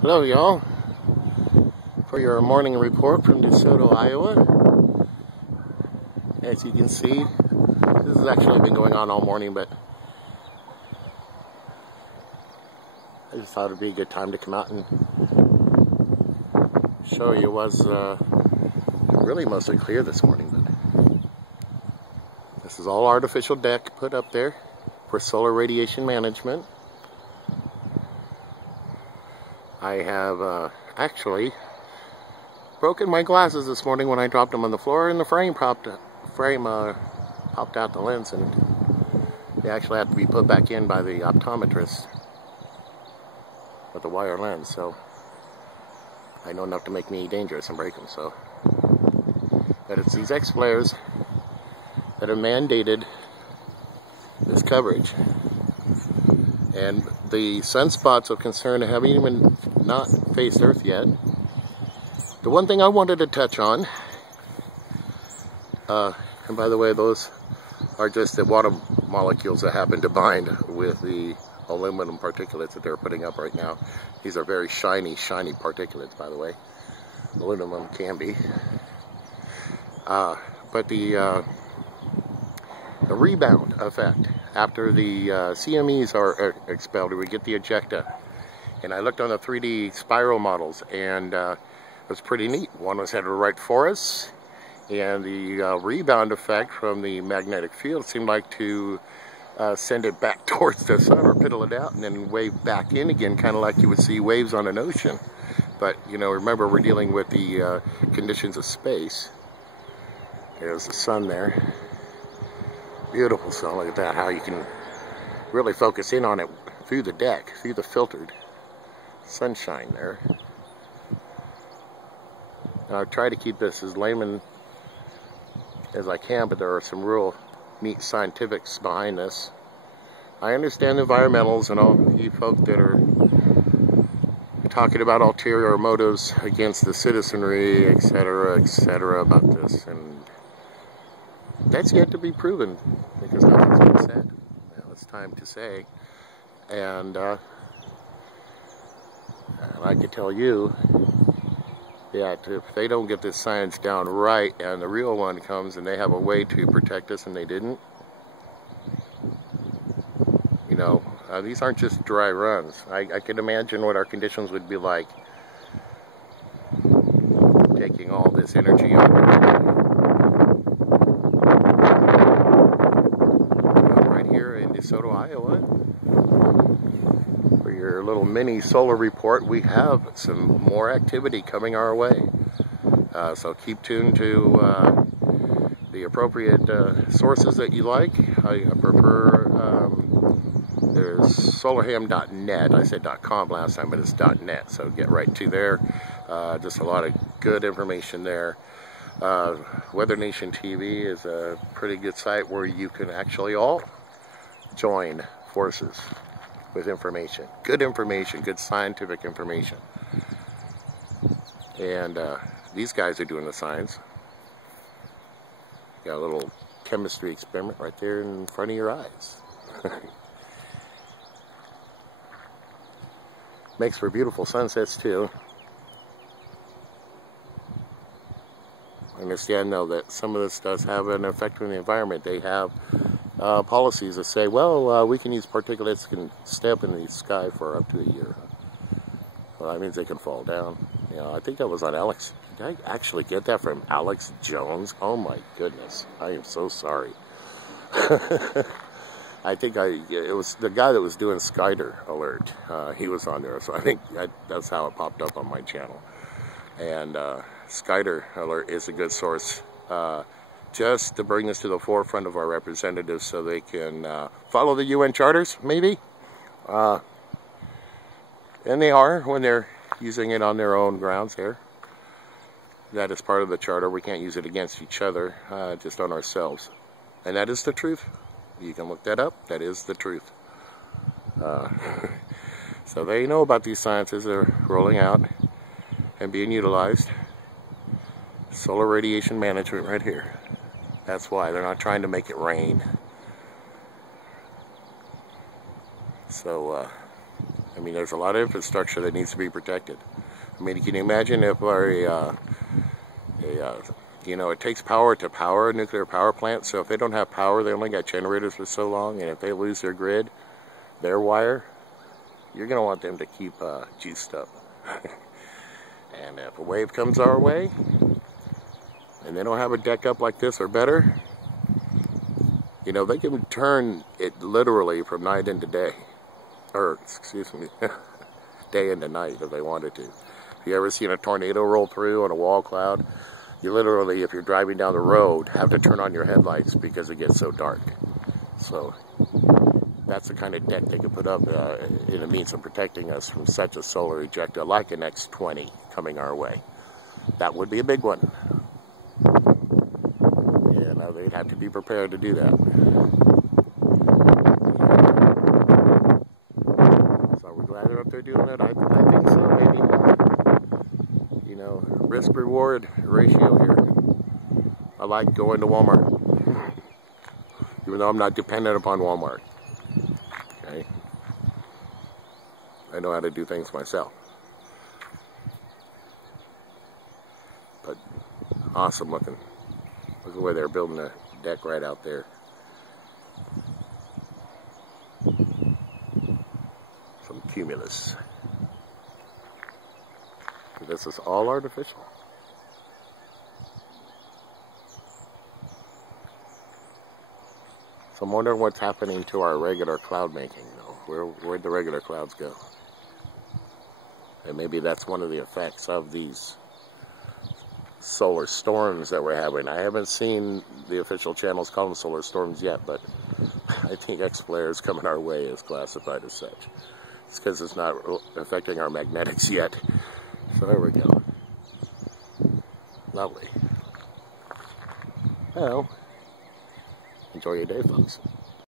Hello y'all, for your morning report from DeSoto, Iowa. As you can see, this has actually been going on all morning, but I just thought it'd be a good time to come out and show you. It was really mostly clear this morning, but this is all artificial deck put up there for solar radiation management. I have actually broken my glasses this morning when I dropped them on the floor, and the frame popped out the lens, and they actually have to be put back in by the optometrist with the wire lens. So I know enough to make me dangerous and break them. So, but it's these X-flares that have mandated this coverage. And the sunspots of concern haven't even not faced Earth yet. The one thing I wanted to touch on, and by the way, those are just the water molecules that happen to bind with the aluminum particulates that they're putting up right now. These are very shiny, shiny particulates, by the way. Aluminum can be. But the rebound effect after the CMEs are expelled, we get the ejecta. And I looked on the 3D spiral models, and it was pretty neat. One was headed right for us, and the rebound effect from the magnetic field seemed like to send it back towards the sun or piddle it out and then wave back in again, kind of like you would see waves on an ocean. But, you know, remember, we're dealing with the conditions of space. There's the sun there. Beautiful sun. Look at that, how you can really focus in on it through the deck, through the filtered sunshine there. Now, I try to keep this as layman as I can, but there are some real neat scientifics behind this. I understand the environmentals and all you folk that are talking about ulterior motives against the citizenry, etc., about this, and that's yet to be proven, because nothing's been said. Now it's time to say. And I'd like to tell you that if they don't get this science down right, and the real one comes and they have a way to protect us and they didn't, you know, these aren't just dry runs. I can imagine what our conditions would be like taking all this energy on DeSoto, Iowa. For your little mini solar report, we have some more activity coming our way. So keep tuned to the appropriate sources that you like. I prefer, there's solarham.net. I said .com last time, but it's .net, so get right to there. Just a lot of good information there. Weather Nation TV is a pretty good site where you can actually all join forces with information, good scientific information. And these guys are doing the science. Got a little chemistry experiment right there in front of your eyes. Makes for beautiful sunsets too. I understand though that some of this does have an effect on the environment. They have policies that say, well, we can use particulates that can stay up in the sky for up to a year. Well, that means they can fall down. You know, I think that was on Alex. Did I actually get that from Alex Jones? Oh my goodness, I am so sorry. I think it was the guy that was doing Skyder Alert. He was on there, so I think that's how it popped up on my channel. And Skyder Alert is a good source. Just to bring this to the forefront of our representatives so they can follow the UN charters, maybe. And they are, when they're using it on their own grounds here. That is part of the charter. We can't use it against each other, just on ourselves. And that is the truth. You can look that up. That is the truth. So they know about these sciences that are rolling out and being utilized. Solar radiation management right here. That's why they're not trying to make it rain. So I mean, there's a lot of infrastructure that needs to be protected. I mean, can you imagine if you know, it takes power to power a nuclear power plant, so if they don't have power, they only got generators for so long, and if they lose their grid, their wire, you're going to want them to keep juiced up. And if a wave comes our way, and they don't have a deck up like this or better, you know, they can turn it literally from night into day. Or, excuse me, day into night if they wanted to. If you ever seen a tornado roll through on a wall cloud, you literally, if you're driving down the road, have to turn on your headlights because it gets so dark. So that's the kind of deck they could put up in a means of protecting us from such a solar ejecta like an X-20 coming our way. That would be a big one. You know, they'd have to be prepared to do that. So are we glad they're up there doing it? I think so, maybe. You know, risk-reward ratio here. I like going to Walmart, even though I'm not dependent upon Walmart. Okay, I know how to do things myself. But awesome looking. Look at the way they're building a deck right out there. Some cumulus. This is all artificial. So I'm wondering what's happening to our regular cloud making, though. Where'd the regular clouds go? And maybe that's one of the effects of these solar storms that we're having. I haven't seen the official channels call them solar storms yet, but I think X-flares coming our way is classified as such. It's because it's not affecting our magnetics yet. So there we go. Lovely. Well, enjoy your day, folks.